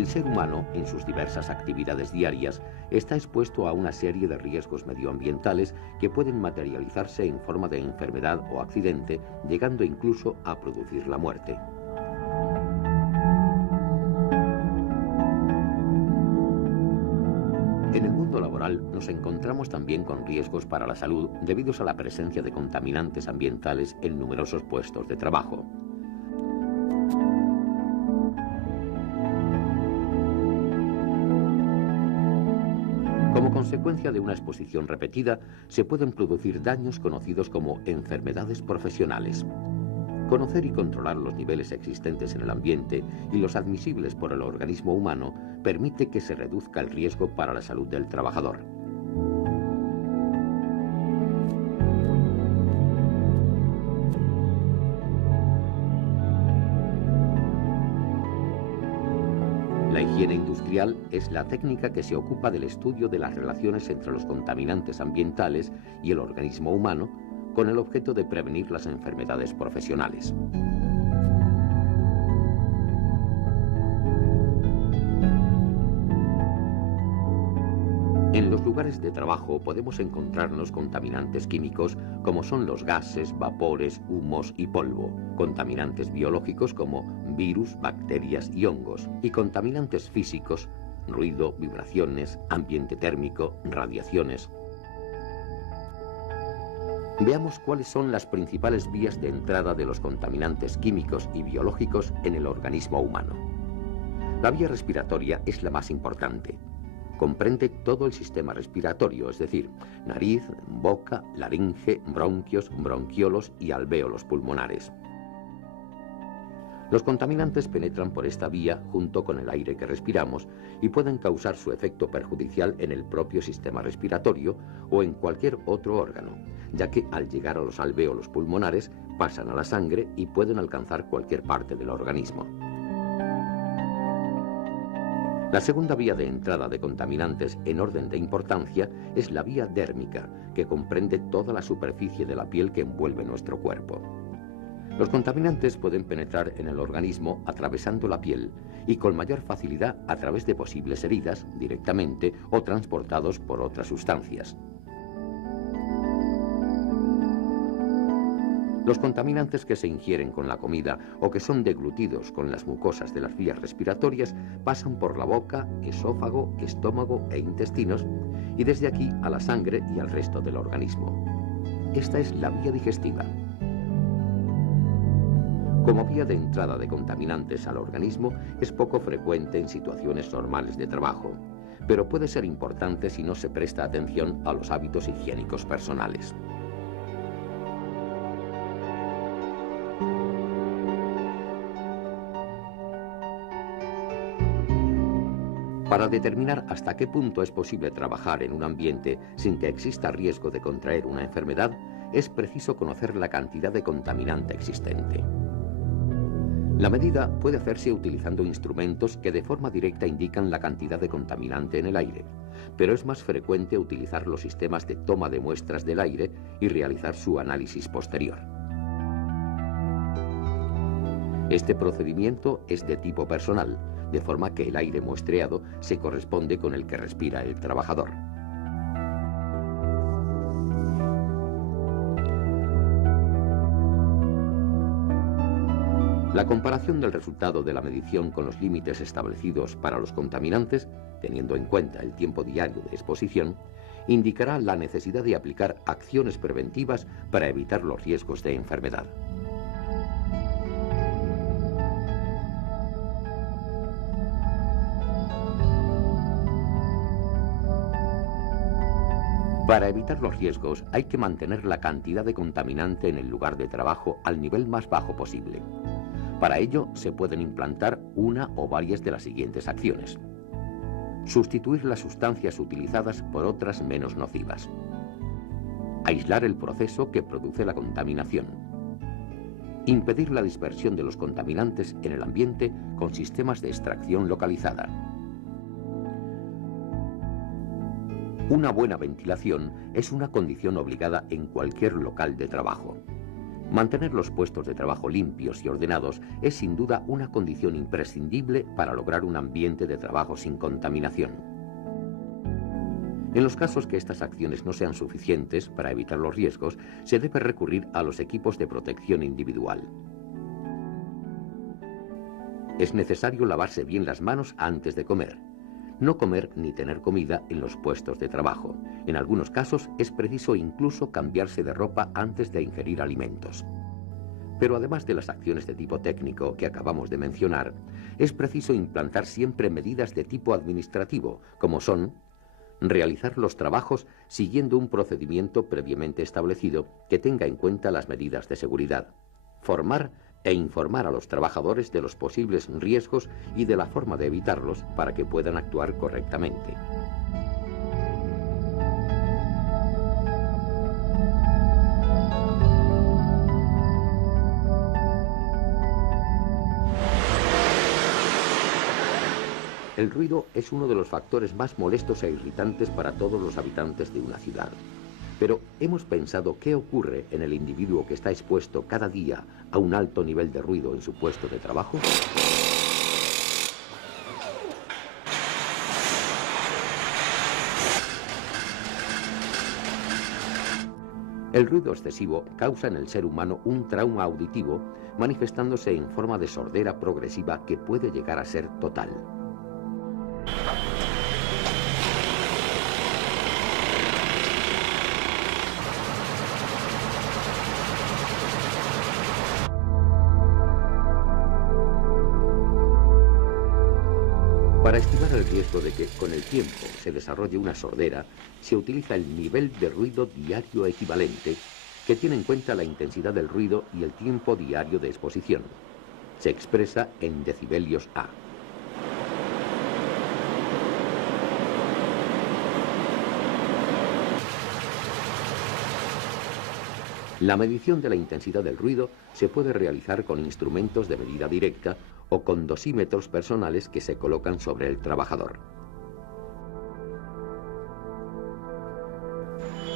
El ser humano, en sus diversas actividades diarias, está expuesto a una serie de riesgos medioambientales que pueden materializarse en forma de enfermedad o accidente, llegando incluso a producir la muerte. En el mundo laboral nos encontramos también con riesgos para la salud debidos a la presencia de contaminantes ambientales en numerosos puestos de trabajo. Como consecuencia de una exposición repetida, se pueden producir daños conocidos como enfermedades profesionales. Conocer y controlar los niveles existentes en el ambiente y los admisibles por el organismo humano permite que se reduzca el riesgo para la salud del trabajador. La higiene industrial es la técnica que se ocupa del estudio de las relaciones entre los contaminantes ambientales y el organismo humano, con el objeto de prevenir las enfermedades profesionales. En los lugares de trabajo podemos encontrarnos contaminantes químicos como son los gases, vapores, humos y polvo, contaminantes biológicos como virus, bacterias y hongos, y contaminantes físicos, ruido, vibraciones, ambiente térmico, radiaciones. Veamos cuáles son las principales vías de entrada de los contaminantes químicos y biológicos en el organismo humano. La vía respiratoria es la más importante. Comprende todo el sistema respiratorio, es decir, nariz, boca, laringe, bronquios, bronquiolos y alvéolos pulmonares. Los contaminantes penetran por esta vía junto con el aire que respiramos y pueden causar su efecto perjudicial en el propio sistema respiratorio o en cualquier otro órgano, ya que al llegar a los alvéolos pulmonares pasan a la sangre y pueden alcanzar cualquier parte del organismo. La segunda vía de entrada de contaminantes en orden de importancia es la vía dérmica, que comprende toda la superficie de la piel que envuelve nuestro cuerpo. Los contaminantes pueden penetrar en el organismo atravesando la piel y con mayor facilidad a través de posibles heridas directamente o transportados por otras sustancias. Los contaminantes que se ingieren con la comida o que son deglutidos con las mucosas de las vías respiratorias pasan por la boca, esófago, estómago e intestinos y desde aquí a la sangre y al resto del organismo. Esta es la vía digestiva. Como vía de entrada de contaminantes al organismo es poco frecuente en situaciones normales de trabajo, pero puede ser importante si no se presta atención a los hábitos higiénicos personales. Para determinar hasta qué punto es posible trabajar en un ambiente sin que exista riesgo de contraer una enfermedad, es preciso conocer la cantidad de contaminante existente. La medida puede hacerse utilizando instrumentos que de forma directa indican la cantidad de contaminante en el aire, pero es más frecuente utilizar los sistemas de toma de muestras del aire y realizar su análisis posterior. Este procedimiento es de tipo personal, de forma que el aire muestreado se corresponde con el que respira el trabajador. La comparación del resultado de la medición con los límites establecidos para los contaminantes, teniendo en cuenta el tiempo diario de exposición, indicará la necesidad de aplicar acciones preventivas para evitar los riesgos de enfermedad. Para evitar los riesgos hay que mantener la cantidad de contaminante en el lugar de trabajo al nivel más bajo posible. Para ello se pueden implantar una o varias de las siguientes acciones. Sustituir las sustancias utilizadas por otras menos nocivas. Aislar el proceso que produce la contaminación. Impedir la dispersión de los contaminantes en el ambiente con sistemas de extracción localizada. Una buena ventilación es una condición obligada en cualquier local de trabajo. Mantener los puestos de trabajo limpios y ordenados es sin duda una condición imprescindible para lograr un ambiente de trabajo sin contaminación. En los casos que estas acciones no sean suficientes para evitar los riesgos, se debe recurrir a los equipos de protección individual. Es necesario lavarse bien las manos antes de comer. No comer ni tener comida en los puestos de trabajo. En algunos casos es preciso incluso cambiarse de ropa antes de ingerir alimentos. Pero además de las acciones de tipo técnico que acabamos de mencionar, es preciso implantar siempre medidas de tipo administrativo, como son realizar los trabajos siguiendo un procedimiento previamente establecido que tenga en cuenta las medidas de seguridad, formar e informar a los trabajadores de los posibles riesgos y de la forma de evitarlos para que puedan actuar correctamente. El ruido es uno de los factores más molestos e irritantes para todos los habitantes de una ciudad. Pero ¿hemos pensado qué ocurre en el individuo que está expuesto cada día a un alto nivel de ruido en su puesto de trabajo? El ruido excesivo causa en el ser humano un trauma auditivo, manifestándose en forma de sordera progresiva que puede llegar a ser total. Para estimar el riesgo de que con el tiempo se desarrolle una sordera, se utiliza el nivel de ruido diario equivalente, que tiene en cuenta la intensidad del ruido y el tiempo diario de exposición. Se expresa en decibelios A. La medición de la intensidad del ruido se puede realizar con instrumentos de medida directa o con dosímetros personales que se colocan sobre el trabajador.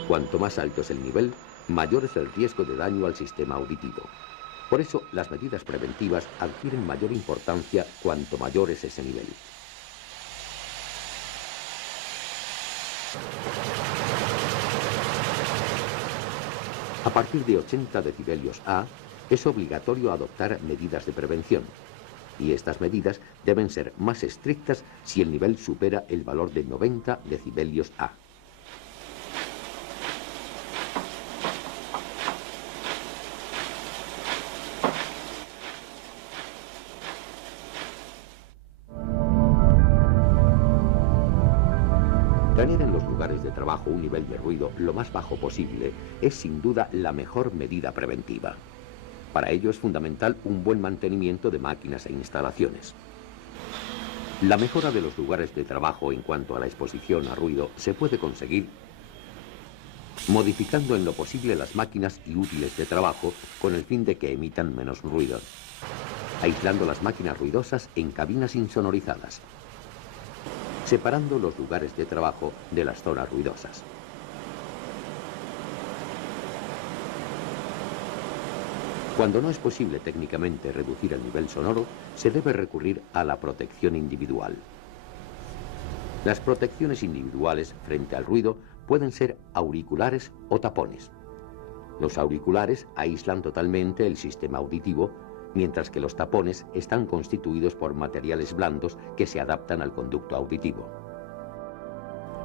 Cuanto más alto es el nivel, mayor es el riesgo de daño al sistema auditivo. Por eso, las medidas preventivas adquieren mayor importancia cuanto mayor es ese nivel. A partir de 80 decibelios A, es obligatorio adoptar medidas de prevención. Y estas medidas deben ser más estrictas si el nivel supera el valor de 90 decibelios A. Tener en los lugares de trabajo un nivel de ruido lo más bajo posible es sin duda la mejor medida preventiva. Para ello es fundamental un buen mantenimiento de máquinas e instalaciones. La mejora de los lugares de trabajo en cuanto a la exposición a ruido se puede conseguir modificando en lo posible las máquinas y útiles de trabajo con el fin de que emitan menos ruido, aislando las máquinas ruidosas en cabinas insonorizadas, separando los lugares de trabajo de las zonas ruidosas. Cuando no es posible técnicamente reducir el nivel sonoro, se debe recurrir a la protección individual. Las protecciones individuales frente al ruido pueden ser auriculares o tapones. Los auriculares aíslan totalmente el sistema auditivo, mientras que los tapones están constituidos por materiales blandos que se adaptan al conducto auditivo.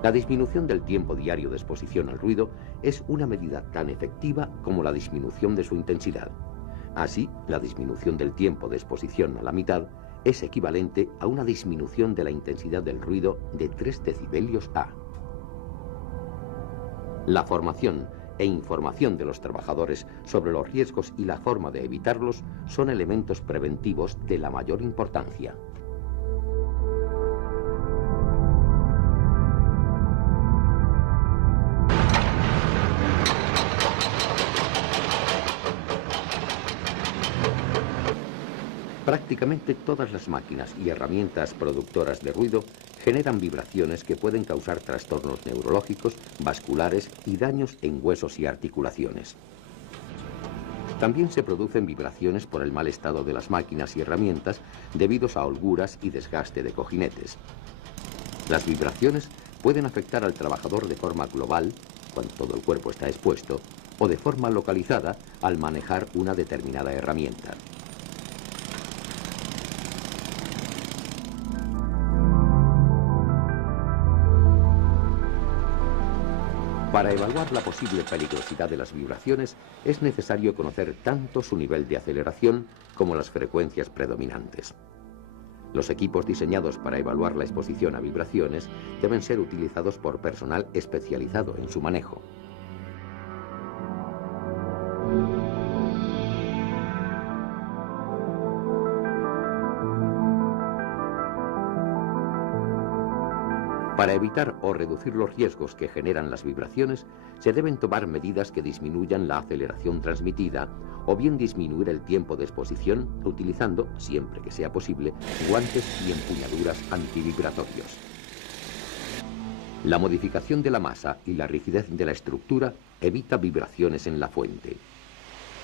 La disminución del tiempo diario de exposición al ruido es una medida tan efectiva como la disminución de su intensidad. Así, la disminución del tiempo de exposición a la mitad es equivalente a una disminución de la intensidad del ruido de 3 decibelios A. La formación e información de los trabajadores sobre los riesgos y la forma de evitarlos son elementos preventivos de la mayor importancia. Prácticamente todas las máquinas y herramientas productoras de ruido generan vibraciones que pueden causar trastornos neurológicos, vasculares y daños en huesos y articulaciones. También se producen vibraciones por el mal estado de las máquinas y herramientas debidos a holguras y desgaste de cojinetes. Las vibraciones pueden afectar al trabajador de forma global, cuando todo el cuerpo está expuesto, o de forma localizada al manejar una determinada herramienta. Para evaluar la posible peligrosidad de las vibraciones es necesario conocer tanto su nivel de aceleración como las frecuencias predominantes. Los equipos diseñados para evaluar la exposición a vibraciones deben ser utilizados por personal especializado en su manejo. Para evitar o reducir los riesgos que generan las vibraciones, se deben tomar medidas que disminuyan la aceleración transmitida o bien disminuir el tiempo de exposición utilizando, siempre que sea posible, guantes y empuñaduras antivibratorios. La modificación de la masa y la rigidez de la estructura evita vibraciones en la fuente.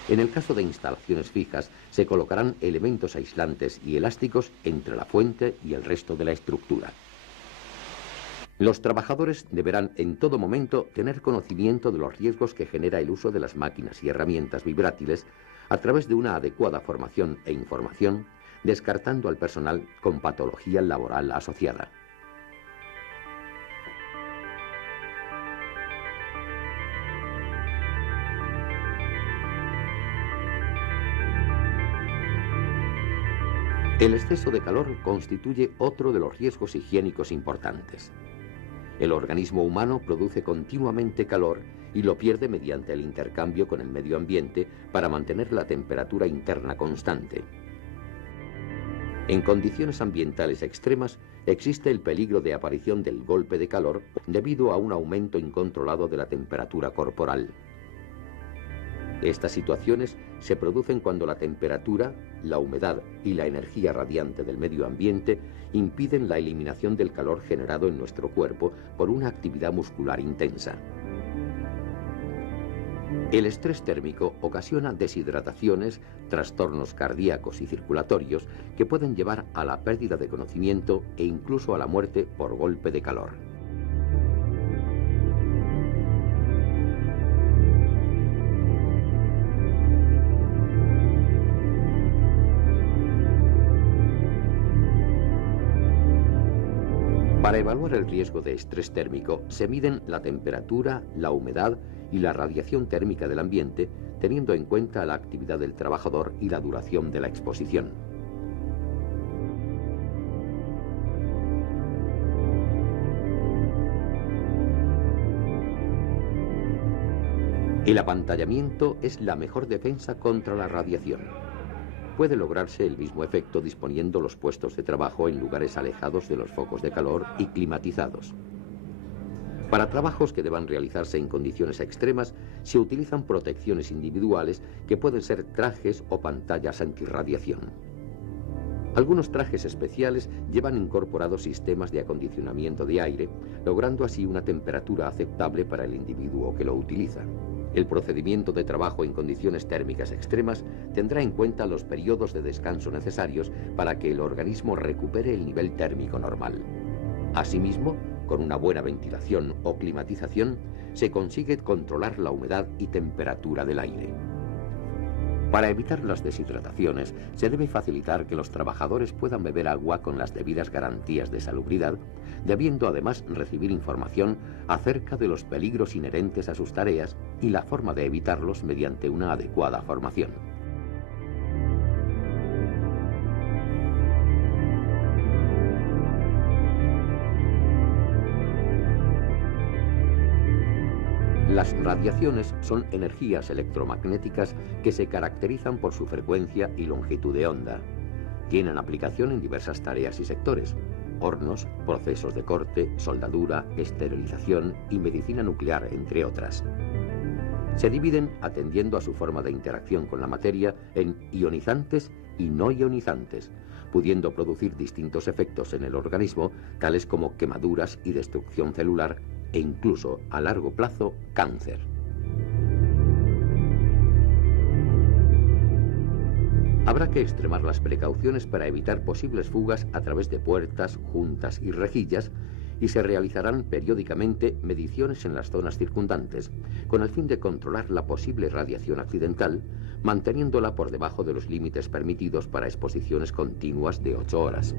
En el caso de instalaciones fijas, se colocarán elementos aislantes y elásticos entre la fuente y el resto de la estructura. Los trabajadores deberán en todo momento tener conocimiento de los riesgos que genera el uso de las máquinas y herramientas vibrátiles a través de una adecuada formación e información, descartando al personal con patología laboral asociada. El exceso de calor constituye otro de los riesgos higiénicos importantes. El organismo humano produce continuamente calor y lo pierde mediante el intercambio con el medio ambiente para mantener la temperatura interna constante. En condiciones ambientales extremas existe el peligro de aparición del golpe de calor debido a un aumento incontrolado de la temperatura corporal. Estas situaciones se producen cuando la temperatura, la humedad y la energía radiante del medio ambiente impiden la eliminación del calor generado en nuestro cuerpo por una actividad muscular intensa. El estrés térmico ocasiona deshidrataciones, trastornos cardíacos y circulatorios que pueden llevar a la pérdida de conocimiento e incluso a la muerte por golpe de calor. Para evaluar el riesgo de estrés térmico, se miden la temperatura, la humedad y la radiación térmica del ambiente, teniendo en cuenta la actividad del trabajador y la duración de la exposición. El apantallamiento es la mejor defensa contra la radiación. Puede lograrse el mismo efecto disponiendo los puestos de trabajo en lugares alejados de los focos de calor y climatizados. Para trabajos que deban realizarse en condiciones extremas, se utilizan protecciones individuales que pueden ser trajes o pantallas antirradiación. Algunos trajes especiales llevan incorporados sistemas de acondicionamiento de aire, logrando así una temperatura aceptable para el individuo que lo utiliza. El procedimiento de trabajo en condiciones térmicas extremas tendrá en cuenta los periodos de descanso necesarios para que el organismo recupere el nivel térmico normal. Asimismo, con una buena ventilación o climatización, se consigue controlar la humedad y temperatura del aire. Para evitar las deshidrataciones, se debe facilitar que los trabajadores puedan beber agua con las debidas garantías de salubridad, debiendo además recibir información acerca de los peligros inherentes a sus tareas y la forma de evitarlos mediante una adecuada formación. Las radiaciones son energías electromagnéticas que se caracterizan por su frecuencia y longitud de onda. Tienen aplicación en diversas tareas y sectores: hornos, procesos de corte, soldadura, esterilización y medicina nuclear, entre otras. Se dividen, atendiendo a su forma de interacción con la materia, en ionizantes y no ionizantes, pudiendo producir distintos efectos en el organismo, tales como quemaduras y destrucción celular, e incluso, a largo plazo, cáncer. Habrá que extremar las precauciones para evitar posibles fugas a través de puertas, juntas y rejillas, y se realizarán periódicamente mediciones en las zonas circundantes, con el fin de controlar la posible radiación accidental, manteniéndola por debajo de los límites permitidos para exposiciones continuas de 8 horas.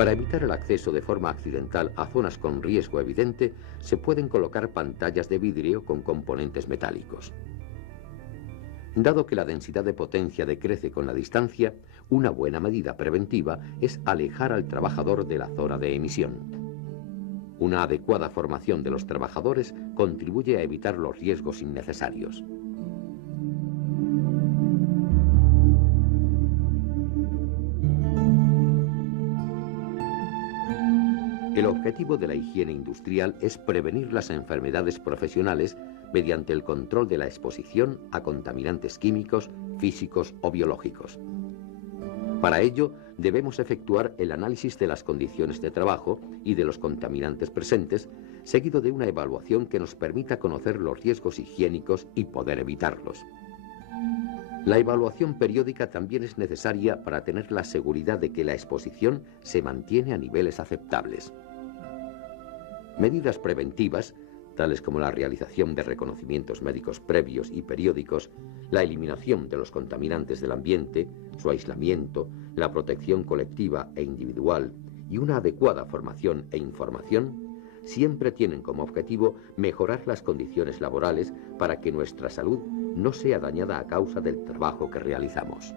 Para evitar el acceso de forma accidental a zonas con riesgo evidente, se pueden colocar pantallas de vidrio con componentes metálicos. Dado que la densidad de potencia decrece con la distancia, una buena medida preventiva es alejar al trabajador de la zona de emisión. Una adecuada formación de los trabajadores contribuye a evitar los riesgos innecesarios. El objetivo de la higiene industrial es prevenir las enfermedades profesionales mediante el control de la exposición a contaminantes químicos, físicos o biológicos. Para ello, debemos efectuar el análisis de las condiciones de trabajo y de los contaminantes presentes, seguido de una evaluación que nos permita conocer los riesgos higiénicos y poder evitarlos. La evaluación periódica también es necesaria para tener la seguridad de que la exposición se mantiene a niveles aceptables. Medidas preventivas, tales como la realización de reconocimientos médicos previos y periódicos, la eliminación de los contaminantes del ambiente, su aislamiento, la protección colectiva e individual y una adecuada formación e información, siempre tienen como objetivo mejorar las condiciones laborales para que nuestra salud no sea dañada a causa del trabajo que realizamos.